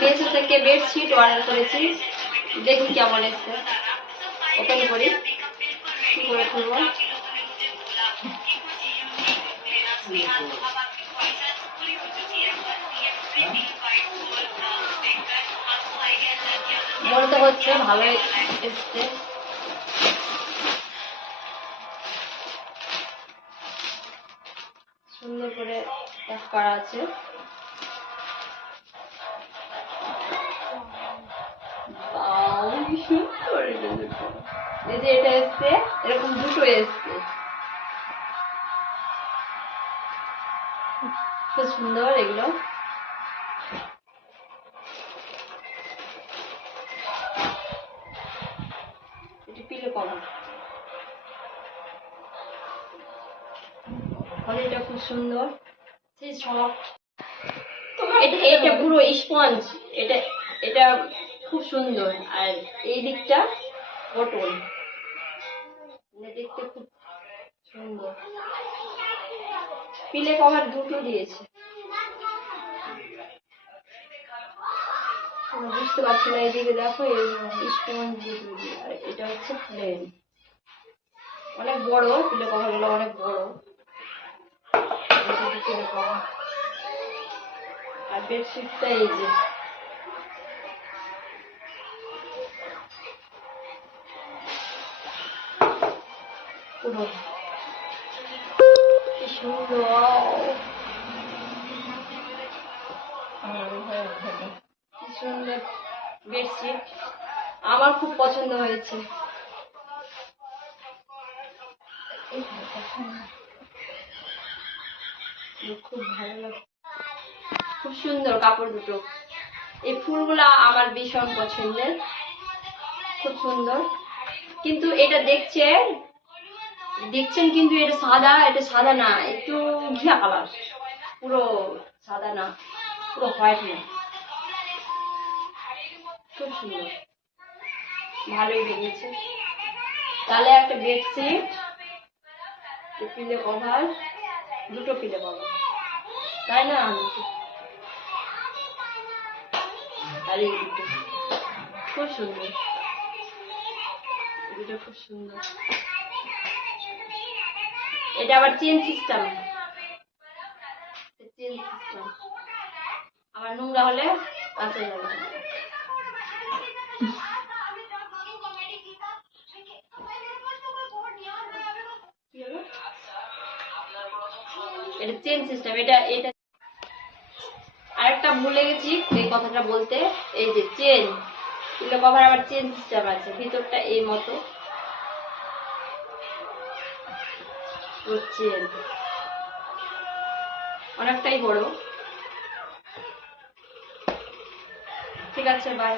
মেসো থেকে bedsheet order করেছি, দেখি কেমন এসছে। ওপেন করি, কি করে খুলবো। মনে তো হচ্ছে ভালোই এসছে। সুন্দর করে প্যাক করা আছে। এই যে এটা এসছে, এরকম দুটো এসছে, খুব সুন্দর এগুলো। এটা পিলো কভার, এটা খুব সুন্দর, সফট। এটা পুরো স্পঞ্জ, এটা এটা খুব সুন্দর। আর এই দিকটা কটন, দেখতে খুব সুন্দর। পিলে কভার দুটো দিয়েছে, বুঝতে পারছি না। এইদিকে দেখো স্পঞ্জ দুটো দিয়ে, আর এটা হচ্ছে প্লেন। অনেক বড় পিলে কভার গুলো, অনেক বড়। আর বেডশিটটা এই যে পুরো কি সুন্দর বেডশিট, আমার খুব পছন্দ হয়েছে। খুব ভালো লাগে, খুব সুন্দর কাপড় দুটো। এই ফুলগুলা আমার ভীষণ পছন্দের, খুব সুন্দর। কিন্তু এটা দেখছেন কিন্তু এটা সাদা না, একটু ঘিয়া কালার, পুরো সাদা না, পুরো হোয়াইট না। খুব সুন্দর, ভালোই লেগেছে। তাহলে একটা বেডশিট, পিলে কভার, দুটো পিলে কভার, তাই না? আর এই দুটো খুব সুন্দর, দুটো খুব সুন্দর। এটা আবার চেন সিস্টেম, আমার নোংরা হলে কাছে যাবে। এটা চেন সিস্টেম, এটা আরেকটা ভুলে গেছি এই কথাটা বলতে। এই যে চেন পিলো কভার আবার চেন সিস্টেম আছে, ভিতরটা এই মতো চেন, অনেকটাই বড়। ঠিক আছে, বাই।